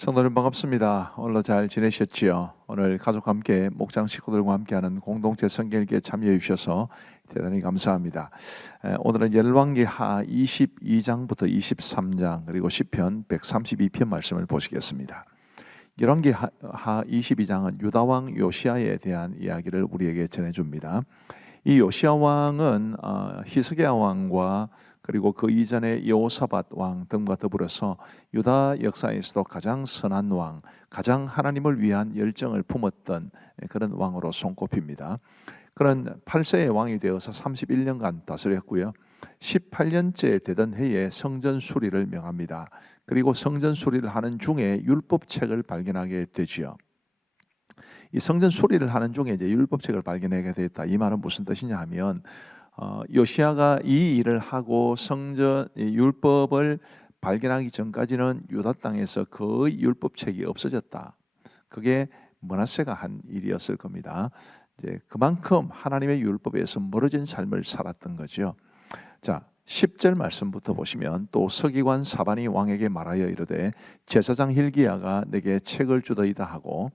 성도님 반갑습니다. 오늘도 잘 지내셨지요? 오늘 가족과 함께 목장 식구들과 함께하는 공동체 성경읽기에 참여해 주셔서 대단히 감사합니다. 오늘은 열왕기하 22장부터 23장 그리고 시편 132편 말씀을 보시겠습니다. 열왕기하 22장은 유다 왕 요시야에 대한 이야기를 우리에게 전해줍니다. 이 요시야 왕은 히스기야 왕과 그리고 그 이전에 여호사밧 왕 등과 더불어서 유다 역사에서도 가장 선한 왕, 가장 하나님을 위한 열정을 품었던 그런 왕으로 손꼽힙니다. 그런 8세의 왕이 되어서 31년간 다스렸고요. 18년째 되던 해에 성전 수리를 명합니다. 그리고 성전 수리를 하는 중에 율법책을 발견하게 되지요. 이 성전 수리를 하는 중에 이제 율법책을 발견하게 됐다. 이 말은 무슨 뜻이냐 하면 요시야가 이 일을 하고 성전 율법을 발견하기 전까지는 유다 땅에서 거의 율법책이 없어졌다. 그게 므낫세가 한 일이었을 겁니다. 이제 그만큼 하나님의 율법에서 멀어진 삶을 살았던 거죠. 자, 10절 말씀부터 보시면 또 서기관 사반이 왕에게 말하여 이르되 제사장 hil기야가 내게 책을 주더이다 하고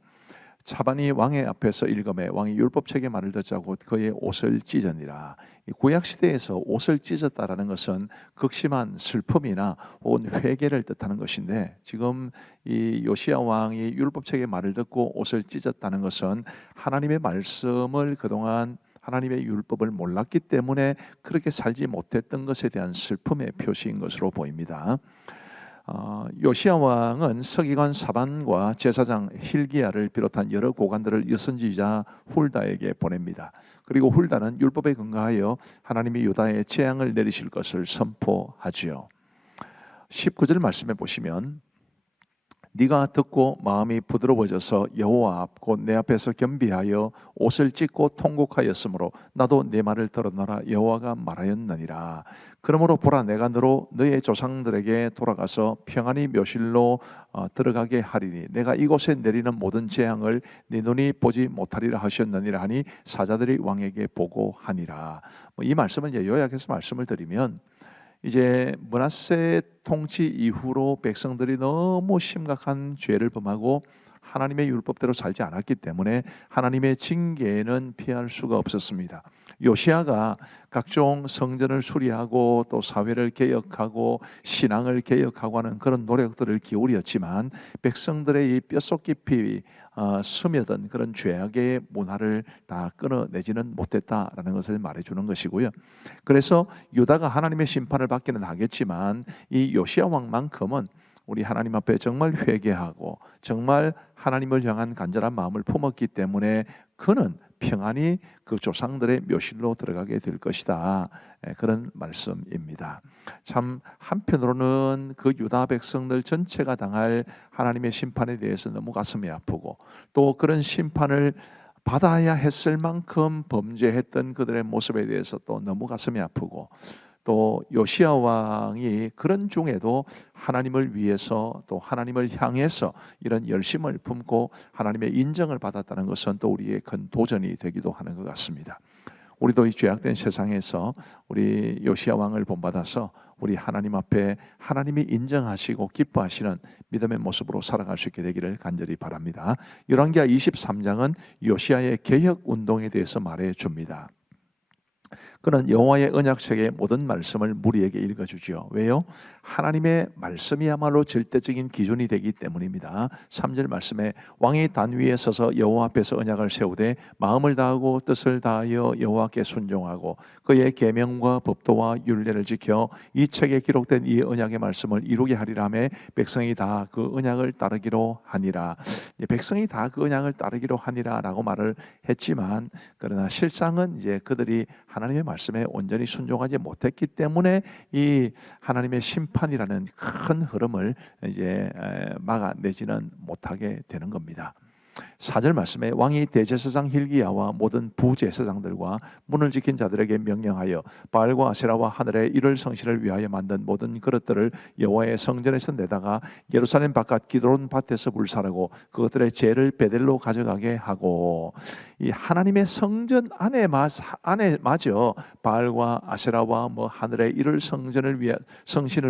사반이 왕의 앞에서 읽음에 왕이 율법책의 말을 듣자고 그의 옷을 찢으니라. 구약 시대에서 옷을 찢었다라는 것은 극심한 슬픔이나 혹은 회개를 뜻하는 것인데, 지금 이 요시야 왕이 율법책의 말을 듣고 옷을 찢었다는 것은 하나님의 말씀을 그동안 하나님의 율법을 몰랐기 때문에 그렇게 살지 못했던 것에 대한 슬픔의 표시인 것으로 보입니다. 요시야 왕은 서기관 사반과 제사장 hil기야를 비롯한 여러 고관들을 여선지자 훌다에게 보냅니다. 그리고 훌다는 율법에 근거하여 하나님이 유다에 재앙을 내리실 것을 선포하지요. 19절 말씀해 보시면 네가 듣고 마음이 부드러워져서 여호와 앞 곧 내 앞에서 겸비하여 옷을 찢고 통곡하였으므로 나도 내 말을 들었노라 여호와가 말하였느니라. 그러므로 보라 내가 너의 조상들에게 돌아가서 평안히 묘실로 들어가게 하리니 내가 이곳에 내리는 모든 재앙을 네 눈이 보지 못하리라 하셨느니라 하니 사자들이 왕에게 보고하니라. 이 말씀을 이제 요약해서 말씀을 드리면, 이제 므낫세 통치 이후로 백성들이 너무 심각한 죄를 범하고 하나님의 율법대로 살지 않았기 때문에 하나님의 징계는 피할 수가 없었습니다. 요시야가 각종 성전을 수리하고 또 사회를 개혁하고 신앙을 개혁하고 하는 그런 노력들을 기울였지만 백성들의 이 뼛속 깊이 스며든 그런 죄악의 문화를 다 끊어내지는 못했다라는 것을 말해주는 것이고요. 그래서 유다가 하나님의 심판을 받기는 하겠지만 이 요시야 왕만큼은 우리 하나님 앞에 정말 회개하고 정말 하나님을 향한 간절한 마음을 품었기 때문에 그는 평안히 그 조상들의 묘실로 들어가게 될 것이다. 그런 말씀입니다. 참 한편으로는 그 유다 백성들 전체가 당할 하나님의 심판에 대해서 너무 가슴이 아프고, 또 그런 심판을 받아야 했을 만큼 범죄했던 그들의 모습에 대해서 또 너무 가슴이 아프고, 또 요시야 왕이 그런 중에도 하나님을 위해서 또 하나님을 향해서 이런 열심을 품고 하나님의 인정을 받았다는 것은 또 우리의 큰 도전이 되기도 하는 것 같습니다. 우리도 이 죄악된 세상에서 우리 요시야 왕을 본받아서 우리 하나님 앞에 하나님이 인정하시고 기뻐하시는 믿음의 모습으로 살아갈 수 있게 되기를 간절히 바랍니다. 열왕기하 23장은 요시야의 개혁 운동에 대해서 말해 줍니다. 그는 여호와의 언약책의 모든 말씀을 무리에게 읽어주지요. 왜요? 하나님의 말씀이야말로 절대적인 기준이 되기 때문입니다. 3절 말씀에 왕이 단 위에 서서 여호와 앞에서 언약을 세우되 마음을 다하고 뜻을 다하여 여호와께 순종하고 그의 계명과 법도와 율례를 지켜 이 책에 기록된 이 언약의 말씀을 이루게 하리라매 백성이 다 그 언약을 따르기로 하니라. 백성이 다 그 언약을 따르기로 하니라라고 말을 했지만, 그러나 실상은 이제 그들이 하나님의 말씀에 온전히 순종하지 못했기 때문에 이 하나님의 심판이라는 큰 흐름을 이제 막아내지는 못하게 되는 겁니다. 4절 말씀에 왕이 대제사장 hil기야와 모든 부제사장들과 문을 지킨 자들에게 명령하여 바알과 아세라와 하늘의 이를 성신을 위하여 만든 모든 그릇들을 여호와의 성전에서 내다가 예루살렘 바깥 기드론 밭에서 불사르고 그것들의 재를 베델로 가져가게 하고, 이 하나님의 성전 안에 마저 바알과 아세라와 하늘의 이를 성신을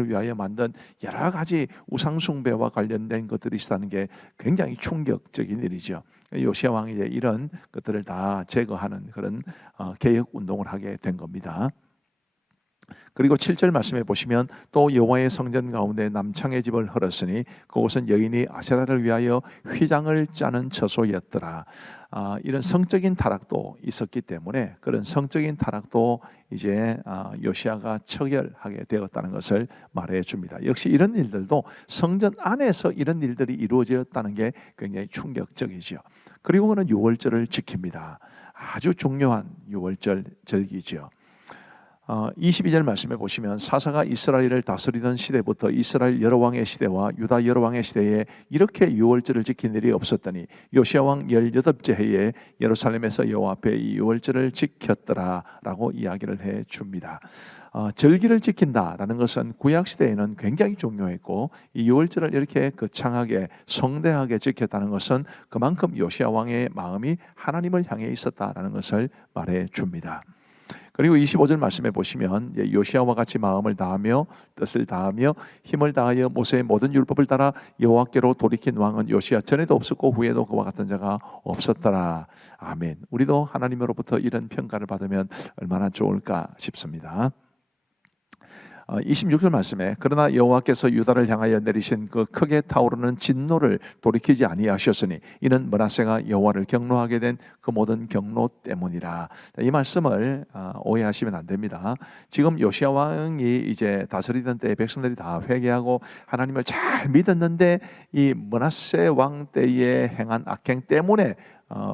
위하여 만든 여러 가지 우상 숭배와 관련된 것들이 있다는 게 굉장히 충격적인 일이죠. 요시야 왕이 이제 이런 것들을 다 제거하는 그런 개혁 운동을 하게 된 겁니다. 그리고 7절 말씀에 보시면 또 여호와의 성전 가운데 남창의 집을 헐었으니 그곳은 여인이 아세라를 위하여 휘장을 짜는 처소였더라. 이런 성적인 타락도 있었기 때문에 그런 성적인 타락도 이제 요시야가 처결하게 되었다는 것을 말해 줍니다. 역시 이런 일들도 성전 안에서 이런 일들이 이루어졌다는 게 굉장히 충격적이죠. 그리고 그는 유월절을 지킵니다. 아주 중요한 유월절 절기죠. 22절 말씀에 보시면 사사가 이스라엘을 다스리던 시대부터 이스라엘 여러 왕의 시대와 유다 여러 왕의 시대에 이렇게 유월절을 지킨 일이 없었더니 요시야 왕 18째 해에 예루살렘에서 여호와 앞에 이 유월절을 지켰더라라고 이야기를 해 줍니다. 절기를 지킨다라는 것은 구약 시대에는 굉장히 중요했고, 이 유월절을 이렇게 거창하게 성대하게 지켰다는 것은 그만큼 요시야 왕의 마음이 하나님을 향해 있었다라는 것을 말해 줍니다. 그리고 25절 말씀에 보시면 요시야와 같이 마음을 다하며 뜻을 다하며 힘을 다하여 모세의 모든 율법을 따라 여호와께로 돌이킨 왕은 요시야 전에도 없었고 후에도 그와 같은 자가 없었더라. 아멘. 우리도 하나님으로부터 이런 평가를 받으면 얼마나 좋을까 싶습니다. 26절 말씀에 그러나 여호와께서 유다를 향하여 내리신 그 크게 타오르는 진노를 돌이키지 아니하셨으니 이는 므낫세가 여호와를 경노하게 된 그 모든 경노 때문이라. 이 말씀을 오해하시면 안 됩니다. 지금 요시야 왕이 이제 다스리던 때 백성들이 다 회개하고 하나님을 잘 믿었는데 이 므낫세 왕 때에 행한 악행 때문에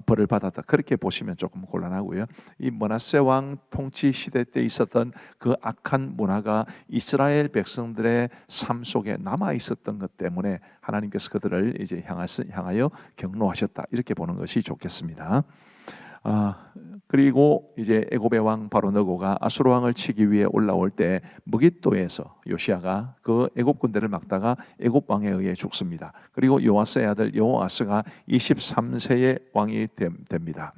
벌을 받았다, 그렇게 보시면 조금 곤란하고요. 이 므낫세 왕 통치 시대 때 있었던 그 악한 문화가 이스라엘 백성들의 삶 속에 남아 있었던 것 때문에 하나님께서 그들을 이제 향하여 경노하셨다, 이렇게 보는 것이 좋겠습니다. 그리고 이제 애굽의 왕 바로 느고가 아수르 왕을 치기 위해 올라올 때 무깃도에서 요시야가 그 애굽 군대를 막다가 애굽 왕에 의해 죽습니다. 그리고 요아스의 아들 여호아스가 23세의 왕이 됩니다.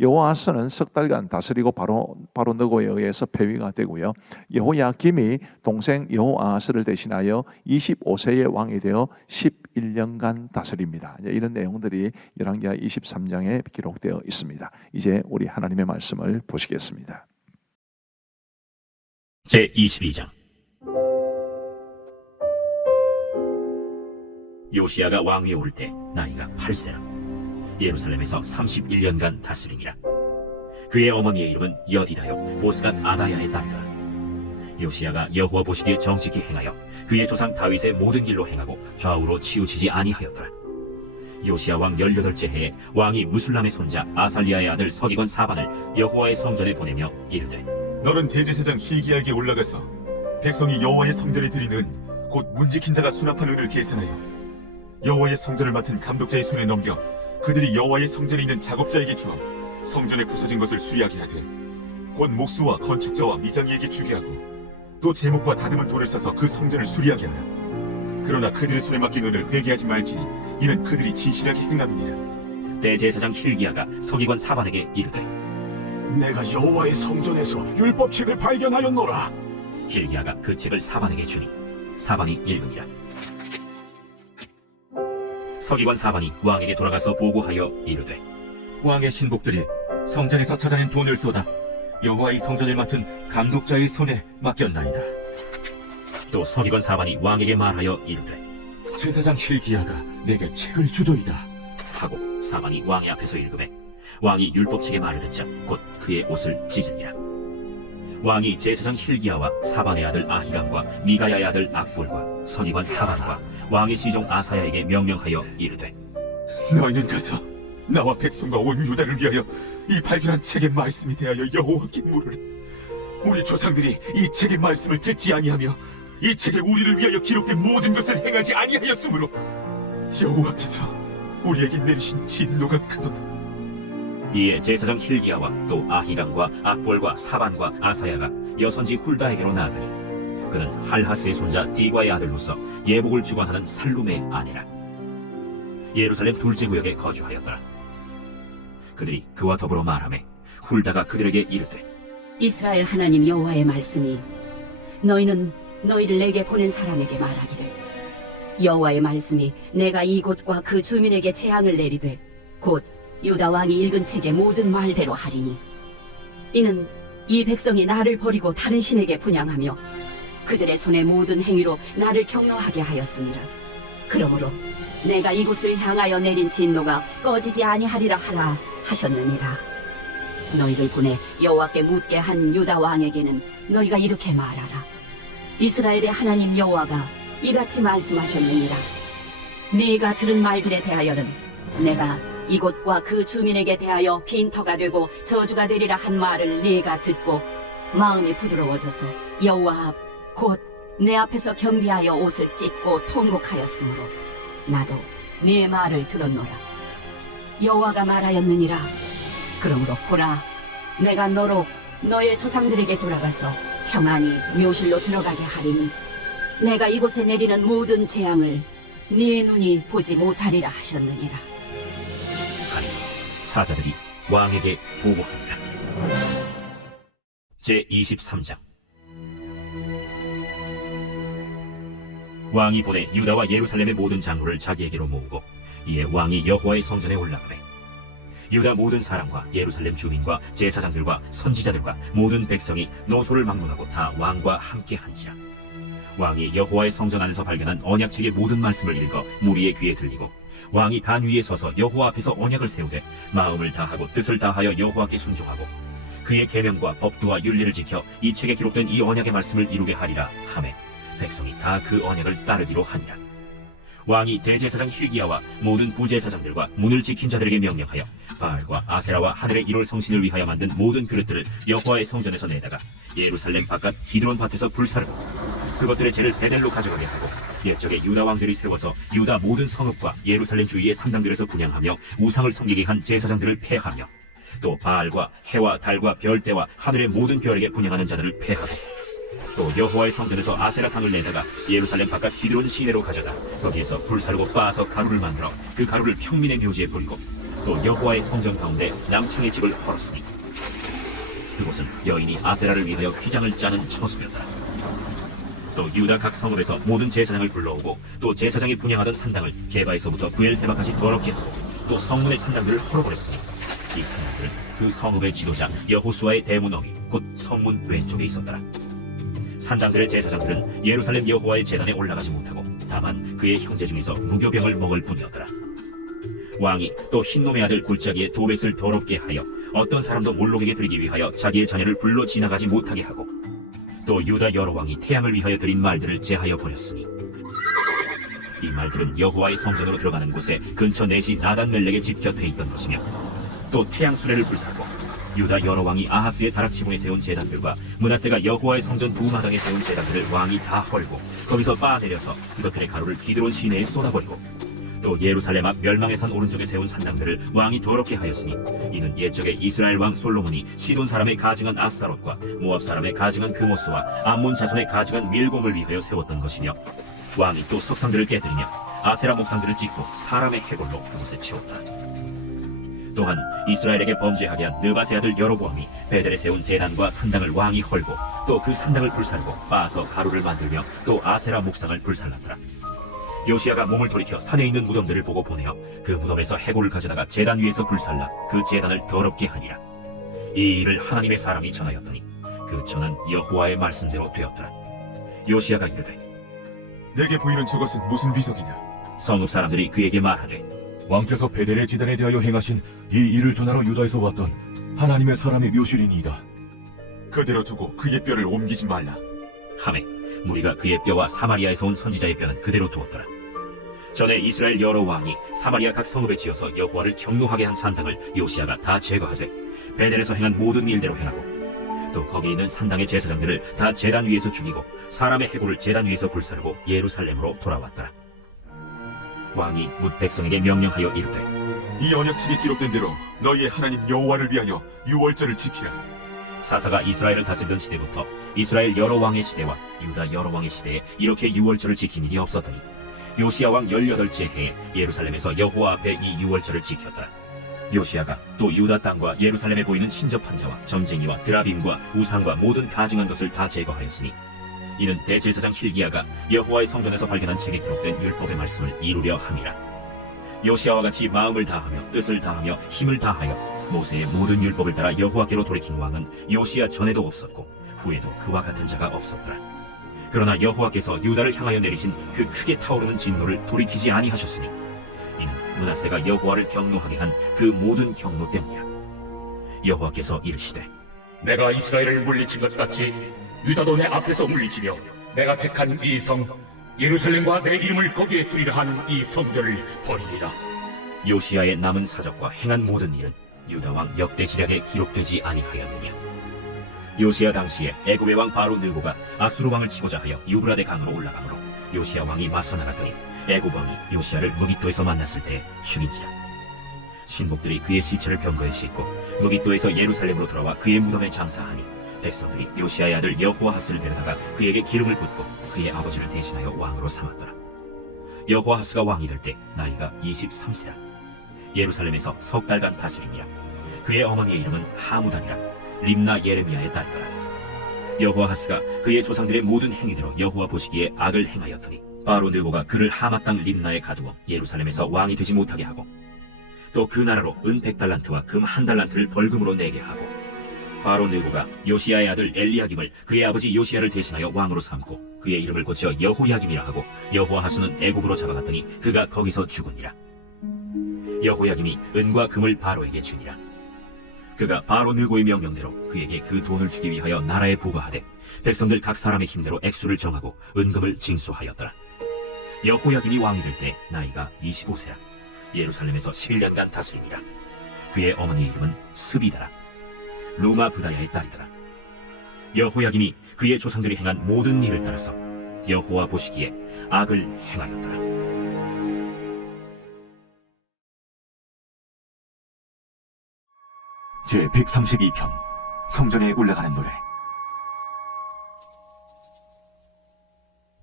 여호아스는 석 달간 다스리고 바로 느고에 의해서 폐위가 되고요. 여호야김이 동생 여호아스를 대신하여 25세의 왕이 되어 11년간 다스립니다. 이런 내용들이 열왕기하 23장에 기록되어 있습니다. 이제 우리 하나님의 말씀을 보시겠습니다. 제22장. 요시야가 왕위에 오를 때 나이가 8세라 예루살렘에서 31년간 다스리니라. 그의 어머니의 이름은 여디다요 보스갓 아다야의 딸이더라. 요시야가 여호와 보시기에 정직히 행하여 그의 조상 다윗의 모든 길로 행하고 좌우로 치우치지 아니하였더라. 요시야 왕 18째 해에 왕이 무술람의 손자 아살리아의 아들 서기관 사반을 여호와의 성전에 보내며 이르되, 너는 대제사장 hil기야에게 올라가서 백성이 여호와의 성전에 드리는 곧 문지킨 자가 수납한 은을 계산하여 여호와의 성전을 맡은 감독자의 손에 넘겨 그들이 여호와의 성전에 있는 작업자에게 주어 성전에 부서진 것을 수리하게 하되 곧 목수와 건축자와 미장이에게 주게 하고 또 제목과 다듬은 돌을 써서 그 성전을 수리하게 하라. 그러나 그들의 손에 맡긴 은을 회개하지 말지니 이는 그들이 진실하게 행함이니라. 대제사장 hil기야가 서기관 사반에게 이르되, 내가 여호와의 성전에서 율법책을 발견하였노라. hil기야가 그 책을 사반에게 주니 사반이 읽으니라. 서기관 사반이 왕에게 돌아가서 보고하여 이르되, 왕의 신복들이 성전에서 찾아낸 돈을 쏟아 여호와의 성전을 맡은 감독자의 손에 맡겼나이다. 또 서기관 사반이 왕에게 말하여 이르되, 제사장 hil기야가 내게 책을 주도이다 하고 사반이 왕의 앞에서 읽음에 왕이 율법책의 말을 듣자 곧 그의 옷을 찢으니라. 왕이 제사장 hil기야와 사반의 아들 아히감과 미가야의 아들 악볼과 서기관 사반과 왕의 시종 아사야에게 명령하여 이르되, 너희는 가서 나와 백성과 온 유다를 위하여 이 발견한 책의 말씀에 대하여 여호와께 물으라. 우리 조상들이 이 책의 말씀을 듣지 아니하며 이 책에 우리를 위하여 기록된 모든 것을 행하지 아니하였으므로 여호와께서 우리에게 내리신 진노가 크도다. 이에 제사장 힐기야와 또 아히감과 악볼과 사반과 아사야가 여선지 훌다에게로 나아가니 그는 할하스의 손자 디과의 아들로서 예복을 주관하는 살룸의 아내라. 예루살렘 둘째 구역에 거주하였더라. 그들이 그와 더불어 말하매 훌다가 그들에게 이르되 이스라엘 하나님 여호와의 말씀이 너희는 너희를 내게 보낸 사람에게 말하기를 여호와의 말씀이 내가 이곳과 그 주민에게 재앙을 내리되 곧 유다 왕이 읽은 책의 모든 말대로 하리니 이는 이 백성이 나를 버리고 다른 신에게 분향하며 그들의 손의 모든 행위로 나를 경노하게 하였습니다. 그러므로 내가 이곳을 향하여 내린 진노가 꺼지지 아니하리라 하라 하셨느니라. 너희를 보내 여호와께 묻게 한 유다 왕에게는 너희가 이렇게 말하라. 이스라엘의 하나님 여호와가 이같이 말씀하셨느니라. 네가 들은 말들에 대하여는 내가 이곳과 그 주민에게 대하여 빈터가 되고 저주가 되리라 한 말을 네가 듣고 마음이 부드러워져서 여호와 앞 곧 내 앞에서 겸비하여 옷을 찢고 통곡하였으므로 나도 네 말을 들었노라. 여호와가 말하였느니라. 그러므로 보라, 내가 너로 너의 조상들에게 돌아가서 평안히 묘실로 들어가게 하리니 내가 이곳에 내리는 모든 재앙을 네 눈이 보지 못하리라 하셨느니라. 하니 사자들이 왕에게 보고하니라. 제23장 왕이 보내 유다와 예루살렘의 모든 장로를 자기에게로 모으고 이에 왕이 여호와의 성전에 올라가매 유다 모든 사람과 예루살렘 주민과 제사장들과 선지자들과 모든 백성이 노소를 막론하고 다 왕과 함께 한지라. 왕이 여호와의 성전 안에서 발견한 언약책의 모든 말씀을 읽어 무리의 귀에 들리고 왕이 단 위에 서서 여호와 앞에서 언약을 세우되 마음을 다하고 뜻을 다하여 여호와께 순종하고 그의 계명과 법도와 윤리를 지켜 이 책에 기록된 이 언약의 말씀을 이루게 하리라 하매 백성이 다 그 언약을 따르기로 하니라. 왕이 대제사장 힐기야와 모든 부제사장들과 문을 지킨 자들에게 명령하여 바알과 아세라와 하늘의 일월 성신을 위하여 만든 모든 그릇들을 여호와의 성전에서 내다가 예루살렘 바깥 기드론 밭에서 불사르고 그것들의 재를 베델로 가져가게 하고 옛적에 유다 왕들이 세워서 유다 모든 성읍과 예루살렘 주위의 산당들에서 분향하며 우상을 섬기게 한 제사장들을 폐하며 또 바알과 해와 달과 별대와 하늘의 모든 별에게 분향하는 자들을 폐하고 또 여호와의 성전에서 아세라상을 내다가 예루살렘 바깥 기드론 시내로 가져다 거기에서 불사르고 빻아서 가루를 만들어 그 가루를 평민의 묘지에 뿌리고 또 여호와의 성전 가운데 남창의 집을 헐었으니 그곳은 여인이 아세라를 위하여 휘장을 짜는 처소였더라. 또 유다 각 성읍에서 모든 제사장을 불러오고 또 제사장이 분향하던 산당을 게바에서부터 부엘세바까지 더럽게 하고 또 성문의 산당들을 헐어버렸으니 이 산당들은 그 성읍의 지도자 여호수아의 대문어미 곧 성문 왼쪽에 있었더라. 산당들의 제사장들은 예루살렘 여호와의 제단에 올라가지 못하고 다만 그의 형제 중에서 무교병을 먹을 뿐이었더라. 왕이 또 흰놈의 아들 골짜기에 도벳을 더럽게 하여 어떤 사람도 몰록에게 드리기 위하여 자기의 자녀를 불러 지나가지 못하게 하고 또 유다 여러 왕이 태양을 위하여 드린 말들을 제하여 버렸으니 이 말들은 여호와의 성전으로 들어가는 곳에 근처 넷이 나단-멜렉의 집 곁에 있던 것이며 또 태양 수레를 불사고 유다 여러 왕이 아하스의 다락지붕에 세운 제단들과 므낫세가 여호와의 성전 두 마당에 세운 제단들을 왕이 다 헐고 거기서 빻아내려서 그것들의 가루를 기드론 시내에 쏟아버리고 또 예루살렘 앞 멸망의 산 오른쪽에 세운 산당들을 왕이 더럽게 하였으니 이는 옛적에 이스라엘 왕 솔로몬이 시돈 사람의 가증한 아스타롯과 모압 사람의 가증한 그모스와 암몬 자손의 가증한 밀곰을 위하여 세웠던 것이며 왕이 또 석상들을 깨뜨리며 아세라 목상들을 찍고 사람의 해골로 그곳에 채웠다. 또한 이스라엘에게 범죄하게 한 느바세 아들 여로보암이 베델에 세운 제단과 산당을 왕이 헐고 또 그 산당을 불살고 빻아서 가루를 만들며 또 아세라 목상을 불살랐더라. 요시야가 몸을 돌이켜 산에 있는 무덤들을 보고 보내어 그 무덤에서 해골을 가져다가 제단 위에서 불살라 그 제단을 더럽게 하니라. 이 일을 하나님의 사람이 전하였더니 그 전은 여호와의 말씀대로 되었더라. 요시야가 이르되 내게 보이는 저것은 무슨 비석이냐? 성읍 사람들이 그에게 말하되 왕께서 베델의 지단에 대하여 행하신 이 일을 전하러 유다에서 왔던 하나님의 사람의 묘실이니이다. 그대로 두고 그의 뼈를 옮기지 말라. 하매 무리가 그의 뼈와 사마리아에서 온 선지자의 뼈는 그대로 두었더라. 전에 이스라엘 여러 왕이 사마리아 각 성읍에 지어서 여호와를 경노하게 한 산당을 요시야가 다 제거하되 베델에서 행한 모든 일대로 행하고 또 거기 있는 산당의 제사장들을 다 제단 위에서 죽이고 사람의 해골을 제단 위에서 불사르고 예루살렘으로 돌아왔더라. 왕이 뭇 백성에게 명령하여 이르되 이 언약책에 기록된 대로 너희의 하나님 여호와를 위하여 유월절을 지키라. 사사가 이스라엘을 다스리던 시대부터 이스라엘 여러 왕의 시대와 유다 여러 왕의 시대에 이렇게 유월절을 지킨 일이 없었더니 요시야 왕 18째 해에 예루살렘에서 여호와 앞에 이 유월절을 지켰더라. 요시야가 또 유다 땅과 예루살렘에 보이는 신접한 자와 점쟁이와 드라빔과 우상과 모든 가증한 것을 다 제거하였으니 이는 대제사장 힐기야가 여호와의 성전에서 발견한 책에 기록된 율법의 말씀을 이루려 함이라. 요시야와 같이 마음을 다하며 뜻을 다하며 힘을 다하여 모세의 모든 율법을 따라 여호와께로 돌이킨 왕은 요시야 전에도 없었고 후에도 그와 같은 자가 없었더라. 그러나 여호와께서 유다를 향하여 내리신 그 크게 타오르는 진노를 돌이키지 아니하셨으니 이는 므낫세가 여호와를 경노하게 한 그 모든 경노 때문이라. 여호와께서 이르시되 내가 이스라엘을 물리친 것 같이 유다도 내 앞에서 물리치며 내가 택한 이 성 예루살렘과 내 이름을 거기에 두리라 한 이 성전을 버리리라. 요시야의 남은 사적과 행한 모든 일은 유다 왕 역대지략에 기록되지 아니하였느냐. 요시야 당시에 애굽의 왕 바로 느고가 아수르 왕을 치고자 하여 유브라데 강으로 올라가므로 요시야 왕이 맞서 나갔더니 애굽 왕이 요시야를 무깃도에서 만났을 때 죽인지라. 신복들이 그의 시체를 병거에 싣고 무깃도에서 예루살렘으로 돌아와 그의 무덤에 장사하니 백성들이 요시야의 아들 여호아하스를 데려다가 그에게 기름을 붓고 그의 아버지를 대신하여 왕으로 삼았더라. 여호아하스가 왕이 될 때 나이가 23세라. 예루살렘에서 석 달간 다스리니라. 그의 어머니의 이름은 하무단이라. 림나 예레미야의 딸더라. 여호아하스가 그의 조상들의 모든 행위대로 여호와 보시기에 악을 행하였더니 바로 느고가 그를 하마 땅 림나에 가두어 예루살렘에서 왕이 되지 못하게 하고 또 그 나라로 은 100달란트와 금 1달란트를 벌금으로 내게 하고 바로 느고가 요시야의 아들 엘리야김을 그의 아버지 요시야를 대신하여 왕으로 삼고 그의 이름을 고쳐 여호야김이라 하고 여호아하스는 애굽으로 잡아갔더니 그가 거기서 죽으니라. 여호야김이 은과 금을 바로에게 주니라. 그가 바로 느고의 명령대로 그에게 그 돈을 주기 위하여 나라에 부과하되 백성들 각 사람의 힘대로 액수를 정하고 은금을 징수하였더라. 여호야김이 왕이 될 때 나이가 25세라. 예루살렘에서 11년간 다스리니라. 그의 어머니의 이름은 스비다라. 루마 부다야의 딸이더라. 여호야김이 그의 조상들이 행한 모든 일을 따라서 여호와 보시기에 악을 행하였더라. 제 132편 성전에 올라가는 노래.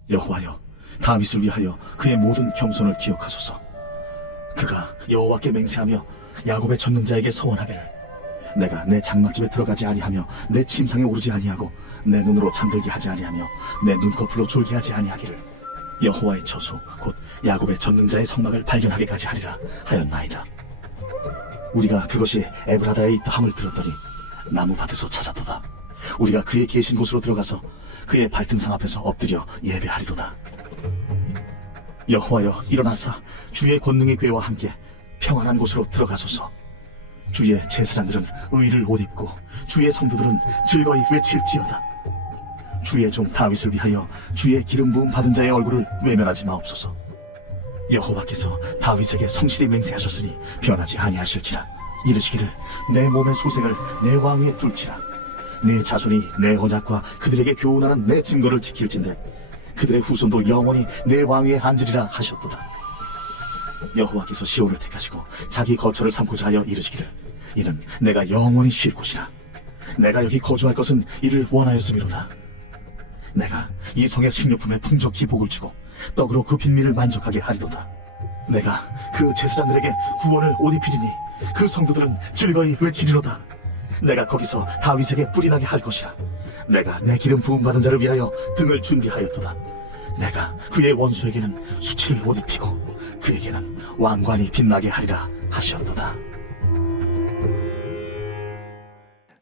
여호와여, 다윗을 위하여 그의 모든 겸손을 기억하소서. 그가 여호와께 맹세하며 야곱의 전능자에게 서원하기를 내가 내 장막집에 들어가지 아니하며 내 침상에 오르지 아니하고 내 눈으로 잠들게 하지 아니하며 내 눈꺼풀로 졸게 하지 아니하기를 여호와의 처소 곧 야곱의 전능자의 성막을 발견하기까지 하리라 하였나이다. 우리가 그것이 에브라다에 있다 함을 들었더니 나무밭에서 찾았도다. 우리가 그의 계신 곳으로 들어가서 그의 발등상 앞에서 엎드려 예배하리로다. 여호와여, 일어나사 주의 권능의 궤와 함께 평안한 곳으로 들어가소서. 주의 제사장들은 의를 옷 입고 주의 성도들은 즐거이 외칠지어다. 주의 종 다윗을 위하여 주의 기름 부음 받은 자의 얼굴을 외면하지 마옵소서. 여호와께서 다윗에게 성실히 맹세하셨으니 변하지 아니하실지라. 이르시기를 내 몸의 소생을 내 왕 위에 둘지라. 내 자손이 내 언약과 그들에게 교훈하는 내 증거를 지킬진대 그들의 후손도 영원히 내 왕 위에 앉으리라 하셨도다. 여호와께서 시온을 택하시고 자기 거처를 삼고자 하여 이르시기를 이는 내가 영원히 쉴 곳이라. 내가 여기 거주할 것은 이를 원하였음이로다. 내가 이 성의 식료품에 풍족히 복을 주고 떡으로 그 빈민을 만족하게 하리로다. 내가 그 제사장들에게 구원을 옷 입히리니 그 성도들은 즐거이 외치리로다. 내가 거기서 다윗에게 뿔이 나게 할 것이라. 내가 내 기름 부음 받은 자를 위하여 등을 준비하였도다. 내가 그의 원수에게는 수치를 옷 입히고 그에게는 왕관이 빛나게 하리라 하셨도다.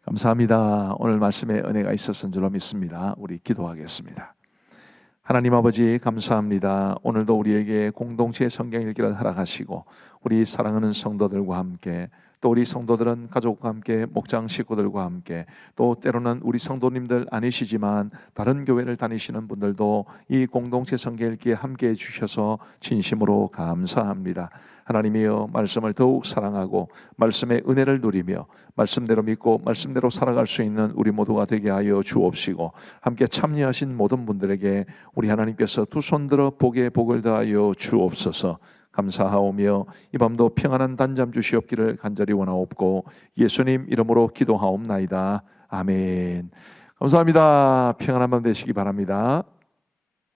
감사합니다. 오늘 말씀에 은혜가 있었은 줄로 믿습니다. 우리 기도하겠습니다. 하나님 아버지 감사합니다. 오늘도 우리에게 공동체 성경 읽기를 허락하시고 우리 사랑하는 성도들과 함께 또 우리 성도들은 가족과 함께 목장 식구들과 함께 또 때로는 우리 성도님들 아니시지만 다른 교회를 다니시는 분들도 이 공동체 성경 읽기에 함께해 주셔서 진심으로 감사합니다. 하나님이여 말씀을 더욱 사랑하고 말씀의 은혜를 누리며 말씀대로 믿고 말씀대로 살아갈 수 있는 우리 모두가 되게 하여 주옵시고 함께 참여하신 모든 분들에게 우리 하나님께서 두 손 들어 복에 복을 더하여 주옵소서. 감사하오며 이 밤도 평안한 단잠 주시옵기를 간절히 원하옵고 예수님 이름으로 기도하옵나이다. 아멘. 감사합니다. 평안한 밤 되시기 바랍니다.